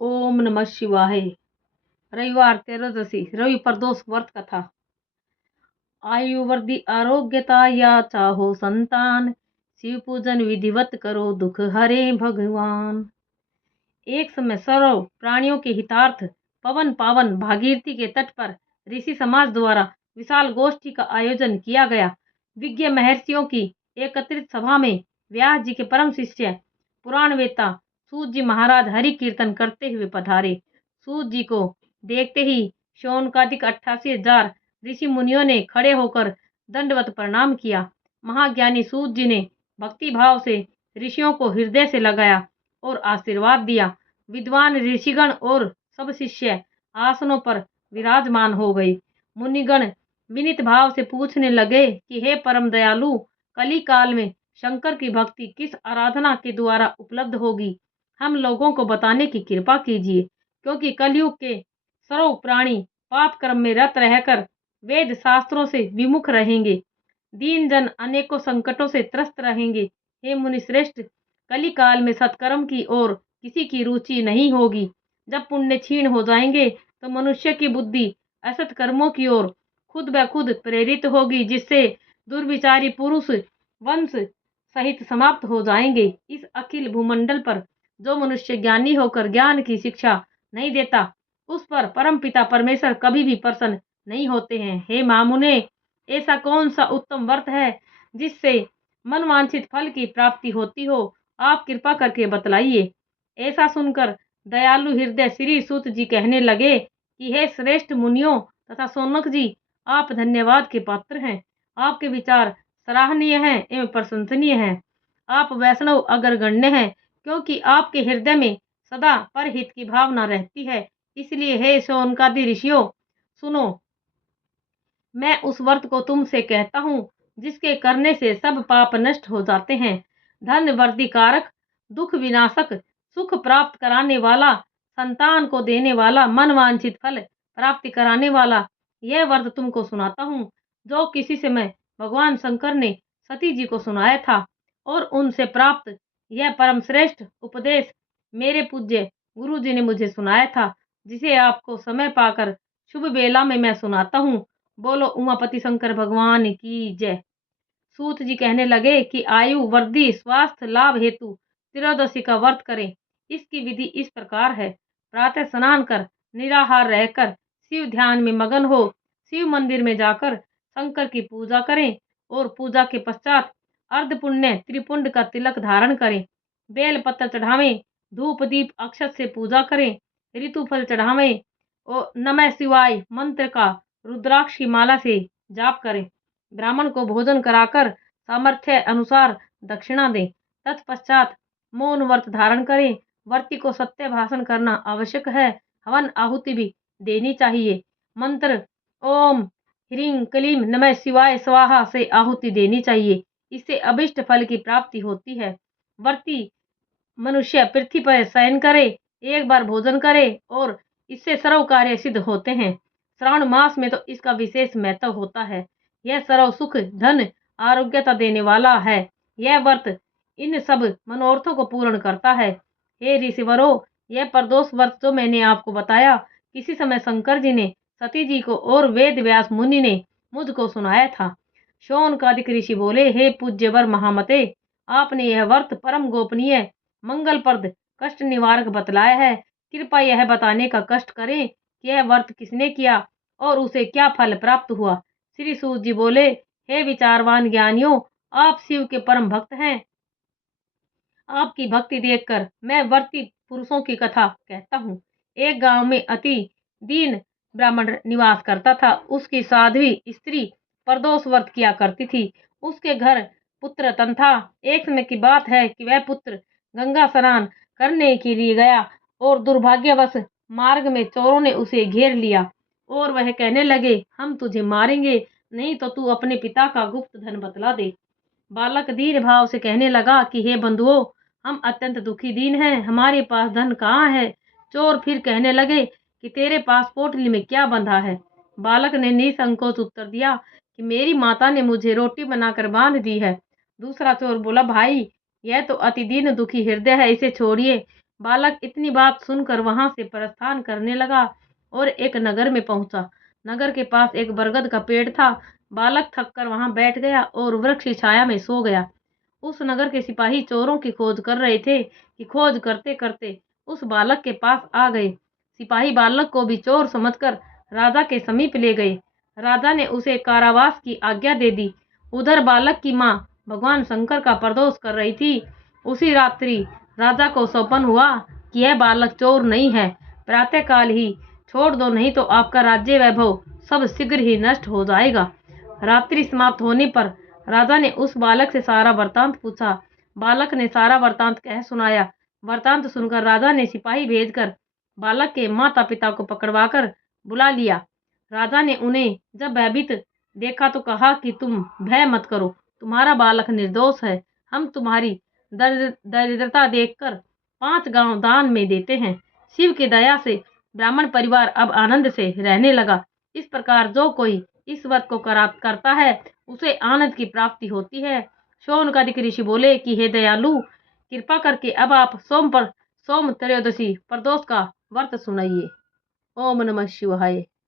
ओम नमः शिवाय। रविवार त्रयोदशी रवि प्रदोष व्रत कथा। आयु वर्धि आरोग्यता या चाहो संतान, शिव पूजन विधिवत करो दुख हरे भगवान। एक समय सर्व प्राणियों के हितार्थ पवन पावन भागीरथी के तट पर ऋषि समाज द्वारा विशाल गोष्ठी का आयोजन किया गया। विज्ञ महर्षियों की एकत्रित सभा में व्यास जी के परम शिष्य पुराण वेता सूत जी महाराज हरि कीर्तन करते हुए पधारे। सूत जी को देखते ही शौनकादिक 88,000 ऋषि मुनियों ने खड़े होकर दंडवत प्रणाम किया। महाज्ञानी सूत जी ने भक्ति भाव से ऋषियों को हृदय से लगाया और आशीर्वाद दिया। विद्वान ऋषिगण और सब शिष्य आसनों पर विराजमान हो गए। मुनिगण विनीत भाव से पूछने लगे कि हे परम दयालु, कली काल में शंकर की भक्ति किस आराधना के द्वारा उपलब्ध होगी, हम लोगों को बताने की कृपा कीजिए, क्योंकि कलयुग के सर्व प्राणी पाप कर्म में रत रहकर वेद शास्त्रों से विमुख रहेंगे। दीन जन अनेकों संकटों से त्रस्त रहेंगे। हे मुनि श्रेष्ठ, कली काल में सत्कर्म की ओर किसी की रुचि नहीं होगी। जब पुण्य क्षीण हो जाएंगे तो मनुष्य की बुद्धि असत कर्मों की ओर खुद ब खुद प्रेरित होगी, जिससे दुर्विचारी पुरुष वंश सहित समाप्त हो जाएंगे। इस अखिल भूमंडल पर जो मनुष्य ज्ञानी होकर ज्ञान की शिक्षा नहीं देता, उस पर परम पिता परमेश्वर कभी भी प्रसन्न नहीं होते हैं। हे मामुने, ऐसा कौन सा उत्तम व्रत है जिससे मनवांछित फल की प्राप्ति होती हो? आप कृपा करके बतलाइए। ऐसा सुनकर दयालु हृदय श्री सूत जी कहने लगे कि हे श्रेष्ठ मुनियों तथा सोनक जी, आप धन्यवाद के पात्र हैं। आपके विचार सराहनीय हैं एवं प्रशंसनीय हैं। आप वैष्णव अग्रगण्य हैं, क्योंकि आपके हृदय में सदा परहित की भावना रहती है। इसलिए हे शौनकादि ऋषियों, सुनो, मैं उस व्रत को तुमसे कहता हूँ जिसके करने से सब पाप नष्ट हो जाते हैं। धन वृद्धि कारक, दुख विनाशक, सुख प्राप्त कराने वाला, संतान को देने वाला, मनवांछित फल प्राप्ति कराने वाला यह व्रत तुमको सुनाता हूँ, जो किसी समय भगवान शंकर ने सती जी को सुनाया था, और उनसे प्राप्त यह परम श्रेष्ठ उपदेश मेरे पूज्य गुरु जी ने मुझे सुनाया था, जिसे आपको समय पाकर शुभ बेला में मैं सुनाता हूँ। बोलो उमापति शंकर भगवान की जय। सूत जी कहने लगे कि आयु वृद्धि स्वास्थ्य लाभ हेतु त्रयोदशी का व्रत करें। इसकी विधि इस प्रकार है। प्रातः स्नान कर निराहार रहकर शिव ध्यान में मगन हो, शिव मंदिर में जाकर शंकर की पूजा करें और पूजा के पश्चात अर्ध पुण्य त्रिपुंड का तिलक धारण करें। बेल पत्र चढ़ावें, धूप दीप अक्षत से पूजा करें, ऋतु फल चढ़ावें और नमः शिवाय मंत्र का रुद्राक्ष की माला से जाप करें। ब्राह्मण को भोजन कराकर सामर्थ्य अनुसार दक्षिणा दें। तत्पश्चात मौन व्रत धारण करें। व्रती को सत्य भाषण करना आवश्यक है। हवन आहुति भी देनी चाहिए। मंत्र ओम ह्रीं क्लीं नमः शिवाय स्वाहा से आहुति देनी चाहिए। इससे अभिष्ट फल की प्राप्ति होती है। व्रती मनुष्य पृथ्वी पर शयन करे, एक बार भोजन करे और इससे सर्व कार्य सिद्ध होते हैं। श्रावण मास में तो इसका विशेष महत्व होता है। यह सर्व सुख धन आरोग्यता देने वाला है। यह व्रत इन सब मनोरथों को पूर्ण करता है। हे ऋषिवरों, यह प्रदोष व्रत जो मैंने आपको बताया, किसी समय शंकर जी ने सती जी को और वेद व्यास मुनि ने मुझको सुनाया था। शौनकादिक ऋषि बोले, हे पूज्यवर महामते, आपने यह व्रत परम गोपनीय मंगलप्रद कष्ट निवारक बतलाया है। कृपया यह बताने का कष्ट करें कि यह व्रत किसने किया और उसे क्या फल प्राप्त हुआ। श्री सूत जी बोले, हे विचारवान ज्ञानियों, आप शिव के परम भक्त हैं। आपकी भक्ति देखकर मैं व्रती पुरुषों की कथा कहता हूँ। एक गांव में अति दीन ब्राह्मण निवास करता था। उसकी साध्वी स्त्री प्रदोष व्रत किया करती थी। उसके घर पुत्र तन था। एक समय की बात है कि वह पुत्र गंगा स्नान करने के लिए गया और दुर्भाग्यवश मार्ग में चोरों ने उसे घेर लिया और वह कहने लगे, हम तुझे मारेंगे, नहीं तो तू अपने पिता का गुप्त धन बतला दे। बालक दीन भाव से कहने लगा कि हे बंधुओं, हम अत्यंत दुखी दीन हैं, हमारे पास धन कहाँ है। चोर फिर कहने लगे कि तेरे पास पोटली में क्या बंधा है। बालक ने निसंकोच उत्तर दिया कि मेरी माता ने मुझे रोटी बनाकर बांध दी है। दूसरा चोर बोला, भाई, यह तो अति दीन दुखी हृदय है, इसे छोड़िए। बालक इतनी बात सुनकर वहां से प्रस्थान करने लगा और एक नगर में पहुंचा। नगर के पास एक बरगद का पेड़ था। बालक थककर वहां बैठ गया और वृक्ष की छाया में सो गया। उस नगर के सिपाही चोरों की खोज कर रहे थे कि खोज करते करते उस बालक के पास आ गए। सिपाही बालक को भी चोर समझकर राजा के समीप ले गए। राजा ने उसे कारावास की आज्ञा दे दी। उधर बालक की माँ भगवान शंकर का प्रदोष कर रही थी। उसी रात्रि राजा को सौपन हुआ कि यह बालक चोर नहीं है, प्रातःकाल ही छोड़ दो, नहीं तो आपका राज्य वैभव सब शीघ्र ही नष्ट हो जाएगा। रात्रि समाप्त होने पर राजा ने उस बालक से सारा वृतांत पूछा। बालक ने सारा वृतांत कह सुनाया। वृतांत सुनकर राजा ने सिपाही भेजकर बालक के माता पिता को पकड़वाकर बुला लिया। राजा ने उन्हें जब भयभीत देखा तो कहा कि तुम भय मत करो, तुम्हारा बालक निर्दोष है। हम तुम्हारी दरिद्रता देखकर 5 गांव दान में देते हैं। शिव की दया से ब्राह्मण परिवार अब आनंद से रहने लगा। इस प्रकार जो कोई इस व्रत को करता है उसे आनंद की प्राप्ति होती है। शौनकादिक ऋषि बोले कि हे दयालु, कृपा करके अब आप सोम त्रयोदशी प्रदोष का व्रत सुनाइए। ओम नमः शिवाय।